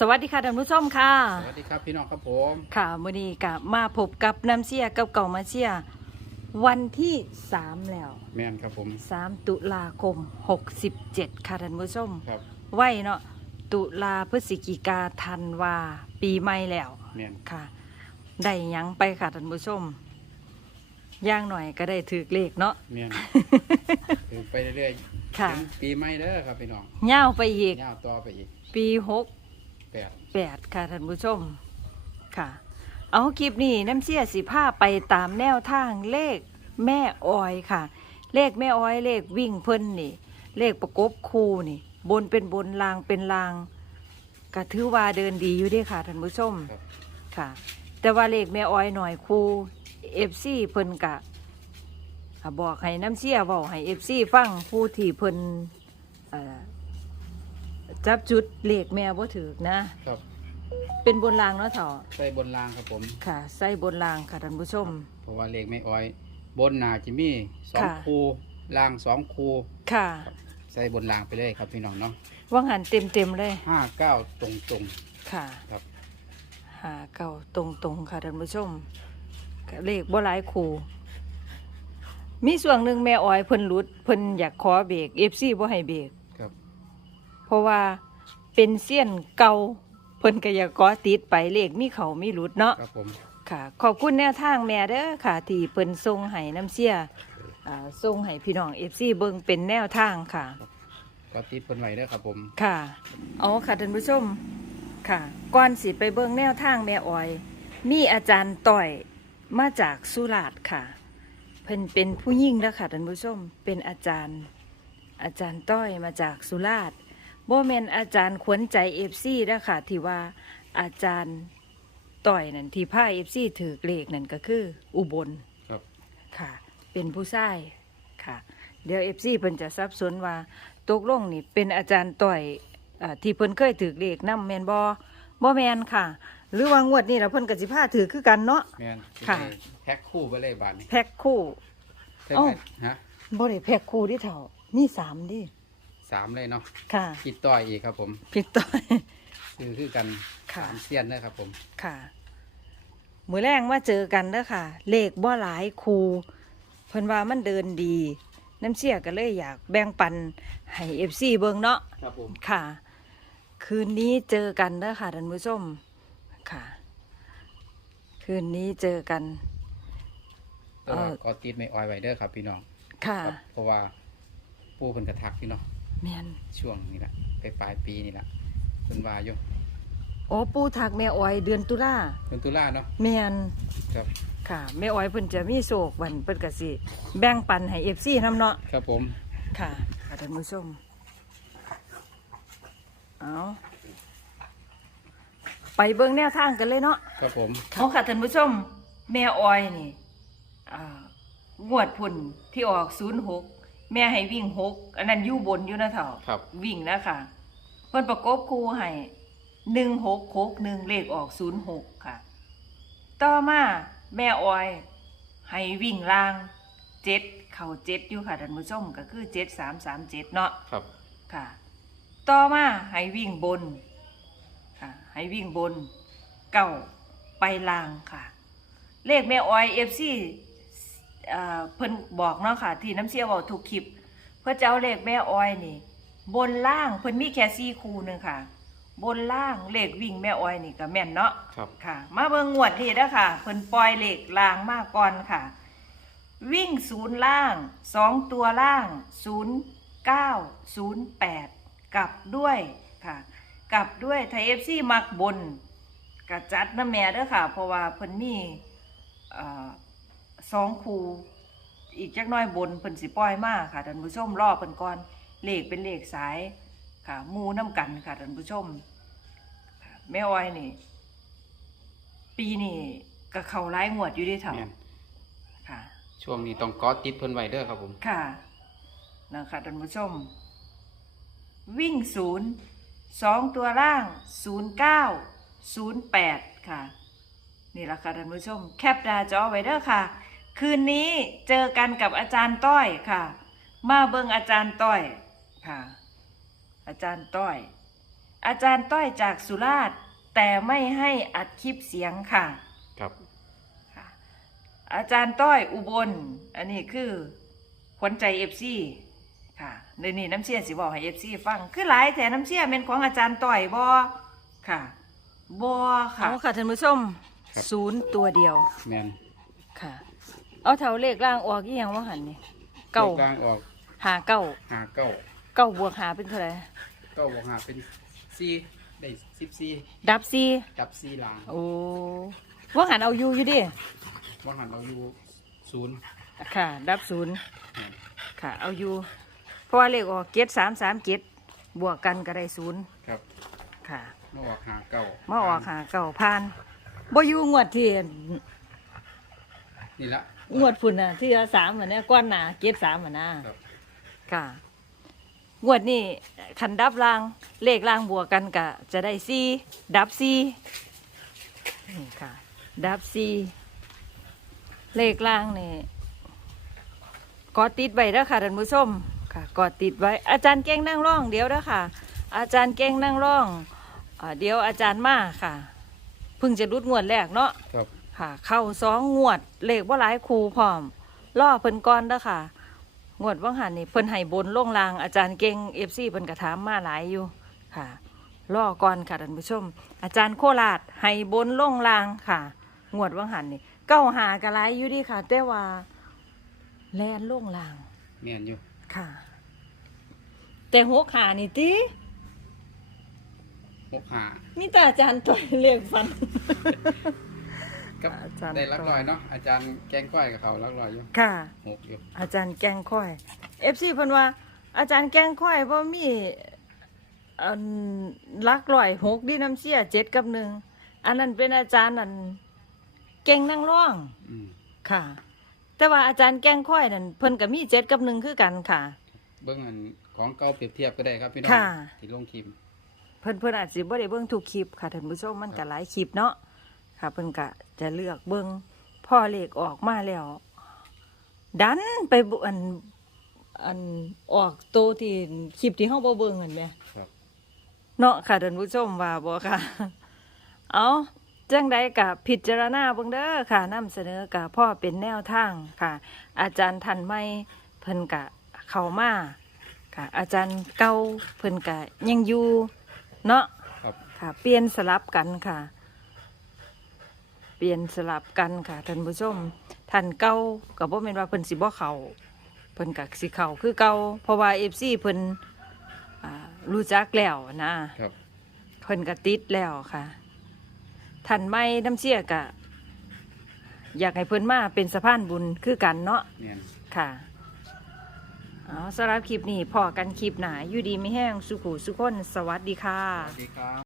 สวัสดีค่ะท่านผู้ชมค่ะ สวัสดีครับพี่น้องครับผมค่ะมื้อนี้ก็มาพบกับน้ำเสียกับเก่ามาเสียวันที่ 3 แล้ว แม่นครับผม 3 ตุลาคม 67 ค่ะท่านผู้ชมครับไว้เนาะตุลาพฤศจิกาธันวาปีใหม่แล้วแม่นค่ะ ได้หยังไปค่ะท่านผู้ชมอย่างหน่อยก็ได้ถือเลขเนาะ แม่นถือไปเรื่อยๆค่ะ ถึงปีใหม่เด้อครับพี่น้องย่าวไปอีกยาวต่อไปอีก ปีหก แปดแปดค่ะท่านผู้ชมค่ะ เอาคลิปนี้น้ำเสียสิผ้าไปตามแนวทางเลขแม่ออยค่ะ เลขแม่ออยเลขวิ่งเพิ่นนี่ เลขประกบคูนี่ บนเป็นบนลางเป็นลางก็ถือว่าเดินดีอยู่เด้ค่ะท่านผู้ชมครับ ค่ะ แต่ว่าเลขแม่ออยหน่อยคูเอฟซีเพิ่นกะอ่าบอกให้น้ำเสียบอกให้เอฟซีฟังผู้ที่เพิ่นเอ่อ จับจุดเลขแม่บ่ถือนะ ครับเป็นบนรางเนาะเถาะใส่บนรางครับผม ค่ะ ใส่บนรางค่ะท่านผู้ชม เพราะว่าเลขไม่อ้อย บนหนาจิมี่สองค่ะ คูรางสองคู ค่ะ ใส่บนรางไปเลยครับพี่น้องเนาะว่างหันเต็มเต็มๆเลยห้าเก้าตรงตรง ค่ะๆครับ หาเก่าตรงตรงๆค่ะท่านผู้ชมก็เลขบ่หลายคู่ มีส่วนหนึ่งแม่อ้อยเพิ่นหลุดเพิ่นอยากขอเบรกเอฟซีบ่ให้เบรกครับ เพราะว่าเป็นเสี้ยนเก่าเพิ่นก็อยากขอติดไปเลขมีเขามีหลุดเนาะครับผมค่ะ ขอบคุณแนวทางแม่เด้อค่ะ ที่เพิ่นส่งให้น้ำเสียอ่าส่งให้พี่น้องเอฟซีเบิ่งเป็นแนวทางค่ะ ก็ติดเพิ่นไว้เด้อครับผม ค่ะอ๋อค่ะท่านผู้ชม ค่ะก่อนสิไปเบิ่งแนวทางแม่ออย มีอาจารย์ต่อยมาจากสุราษฎร์ค่ะ เพิ่นเป็นผู้ยิ่งแล้วค่ะท่านผู้ชม เป็นอาจารย์ อาจารย์ต้อยมาจากสุราษฎร์ บ่แม่นอาจารย์ขวัญใจเอฟซีแล้วค่ะที่ว่าอาจารย์ต่อยนั่นที่พ่ายเอฟซีถือเลขนั่นก็คือ อุบลครับ ค่ะ เป็นผู้ชายค่ะ เดี๋ยวเอฟซีเพิ่นจะสับสนว่าตกลงนี่เป็นอาจารย์ต่อยอาที่เพิ่นเคยถือเลขนำแมนบอบ่แมนค่ะ หรือว่างวดนี้เราเพิ่นกสิพาถือคือกันเนาะแม่นค่ะแพ็คคู่ไปเลยบาทนี้แพ็คคู่เท่าเอ้าไหร่ฮะบ่ได้แพ็คคู่ที่เท่านี่สามดิ สามเลยเนาะค่ะคิดต่อยอีกครับผมผิดต่อย คือคือกันค่ะ สามเสี้ยนเด้อครับผม ค่ะ มือแรงมาเจอกันเด้อค่ะ เลขบ่หลายคู่เพิ่นว่ามันเดินดี น้ำเชี่ยก็เลยอยากแบ่งปันให้ FC เบิ่งเนาะ ครับผม ค่ะ คืนนี้เจอกันเด้อค่ะท่านผู้ชมค่ะ คืนนี้เจอกัน แต่ว่าเอ่อ ก็ติดไม่อ้อยไว้เด้อครับพี่น้องค่ะ ครับเพราะว่าปูเพิ่นกระทักพี่เนาะ แมนช่วงนี้แหละไปปลายปีนี่แหละเพิ่นว่าอยู่โอ้ปูถักแม่อ้อยเดือนตุลาเพิ่นตุลาเนาะแมนครับค่ะแม่อ้อยเพิ่นจะมีโศกวันเพิ่นก็สิแบ่งปันให้ FC นํเนาะครับผมค่ะค่ะท่านผู้ชมเอาไปเบิ่งแนวทางกันเลยเนาะครับผมเขาค่ะท่านผู้ชม แม่ออยนี่อ่างวดพุ่นที่ออกศูนย์หก แม่ให้วิ่งหกอันนั้นอยู่บนอยู่นะเถ่าครับ วิ่งนะค่ะเพิ่นประกบคู่ให้หนึ่งหกหกหนึ่งเลขออกศูนย์หกค่ะ ต่อมาแม่ออย ให้วิ่งล่างเจ็ดเข่าเจ็ดอยู่ค่ะท่านผู้ชมก็คือเจ็ดสามสามเจ็ดเนาะครับ ค่ะ ต่อมาให้วิ่งบนค่ะให้วิ่งบนเก้าไปล่างค่ะ เลขแม่ออยเอฟซี เพิ่นบอกเนาะค่ะ ที่น้ำเสียบอกทุกคลิป เพื่อจะเอาเลขแม่ออยนี่ บนล่างเพิ่นมีแค่ซี่คูหนึ่งค่ะ บนล่างเลขวิ่งแม่ออยนี่ก็แม่นเนาะ ครับ ค่ะ มาเบิ่งงวดนี้นะค่ะเพิ่นปล่อยเลขล่างมาก่อนค่ะ วิ่งศูนย์ล่างสองตัวล่างศูนย์เก้าศูนย์แปดกลับด้วยค่ะ กลับด้วยไทยเอฟซีมักบนกระจัดน้ำแม่เด้อค่ะ เพราะว่าเพิ่นมีเอ่อสองคู อีกจักหน้อยบนเพิ่นสิปล่อยมาค่ะท่านผู้ชมรอเพิ่นก่อนเลขเป็นเลขสายค่ะหมูน้ำกันค่ะท่านผู้ชมค่ะแม่อ้อยนี่ ปีนี้ก็เข้าร้ายงวดอยู่เดีเถ่าแม่นค่ะ ช่วงนี้ต้องก็ติดเพิ่นไว้เด้อครับผม ค่ะนะคะท่านผู้ชม วิ่งศูนย์สองตัวล่างศูนย์เก้าศูนย์แปดค่ะ นี่แหละค่ะท่านผู้ชม แคปหน้าจอไว้เด้อค่ะ คืนนี้เจอกันกับอาจารย์ต้อยค่ะ มาเบิ่งอาจารย์ต้อยค่ะ อาจารย์ต้อย อาจารย์ต้อยจากสุราษฎร์แต่ไม่ให้อัดคลิปเสียงค่ะ ครับค่ะอาจารย์ต้อยอุบล อันนี้คือขวัญใจเอฟซีค่ะเดี๋ยวนี้น้ำเชี่ยสิบอกให้เอฟซีฟัง คือหลายแต่น้ำเชี่ยเป็นของอาจารย์ต้อยบอค่ะบอค่ะ เอาค่ะท่านผู้ชม ครับ ศูนย์ตัวเดียวแมนค่ะ เอาเท่าเลขล่างออกอีหยังว่าหันนี่เก้าลขล่างออกหาเก้าหาเก้าเก้าบวกหาเป็นเท่าไหร่เก้าบวกหาเป็นสี่ได้สิบสี่ดับซีจับสี่ลางโอ้ว่าหันเอาอยู่อยู่ดิว่าหันเราอยู่ศูนย์ค่ะ ดับศูนย์แม่นค่ะ เอาอยู่เพราะว่าเลขออกเจ็ดสามสามเจ็ดบวกกันก็ได้ศูนย์ครับค่ะมาออกหาเก้ามาออกหาเก่าพานบ่อยู่งวดที่นี่ละ งวดฝุ่นน่ะที่สามเหมือนเนี้ยก้อนหนาเจ็ดสามเหมือนนะครับ ค่ะ งวดนี้คันดับราง เลขรางบวกกันกะจะได้ซีดับซีนี่ค่ะ ดับซีเลขรางนี่กอติดไว้แล้วค่ะท่านผู้ชมค่ะกอติดไว้ อาจารย์เก่งนั่งร่องเดี๋ยวแล้วค่ะ อาจารย์เก่งนั่งร่องอ่าเดี๋ยวอาจารย์มาค่ะเพิ่งจะรุดงวดแรกเนาะ ครับ ค่ะ เข้าสองงวด เลขว่าหลายครูพร้อมล่อเพิ่นก่อนเด้อค่ะ งวดว่างหันนี่เพิ่นให้บนลงลางอาจารย์เก่งเอฟซีเพิ่นกระถามมาหลายอยู่ค่ะล่อก่อนค่ะท่านผู้ชม อาจารย์โคราชให้บนลงลางค่ะ งวดว่างหันนี่เก้าหากระไรอยู่ดีค่ะ แต่ว่าแลนลงลางแมนอยู่ค่ะ แต่หกหานี่ติหกหา นี่แต่อาจารย์ต่อยเรียกฟัน กับอาจารย์ได้รักลอยเนาะอาจารย์แกงก้อยกับเขารักลอยอยู่ค่ะ หกอยู่อาจารย์แกงค่อยเอฟซีเพิ่นว่า อาจารย์แกงค่อยบ่มีอันลักลอยหกดีน้ำเสียเจ็ดกับหนึ่งอันนั้นเป็นอาจารย์นั่นเก่งนั่งร้อง อืมค่ะ แต่ว่าอาจารย์แกงค่อยนั่นเพิ่นก็มีเจ็ดกับหนึ่งคือกันค่ะ เบิ้งอันของเก่าเปรียบเทียบก็ได้ครับพี่น้องค่ะ ที่ลงคลิป เพิ่นเพิ่นอาจสิบ่ได้เบิ่งทุกคลิปค่ะท่านผู้ชมมันก็หลายคลิปเนาะ ค่ะเพิ่นก็จะเลือกเบิ่งพ่อเลขออกมาแล้ว ดันไปบุอันอันออกโตวที่คลิปที่เฮาบ่เบิ่งนั่นแหมครับเนาะค่ะท่านผู้ชมว่าบ่ค่ะ เอาจังใดกับพิจารณาเบิ่งเด้อค่ะนำเสนอกับพ่อเป็นแนวทางค่ะ อาจารย์ทันไม่เพิ่นกะเข้ามาค่ะ อาจารย์เก่าเพิ่นกะยังอยู่เนาะครับค่ะเปลี่ยนสลับกันค่ะ เปลี่ยนสลับกันค่ะท่านผู้ชมท่านเก่าก็บ่แม่นว่าเพิ่นสิบ่เข้าเพิ่นก็สิเข้าคือเก่าเพราะว่า FC เพิ่นอ่ารู้จักแล้วนะครับเพิ่นก็ติดแล้วค่ะท่านไม่น้ำเชี่ยกะ อยากให้เพิ่นมาเป็นสะพานบุญคือกันเนาะแมนค่ะเอาสำหรับคลิปนี้พอกันคลิปหนาอยู่ดีไม่แห้งสุขุสุขคนสวัสดีค่ะสวัสดีครับ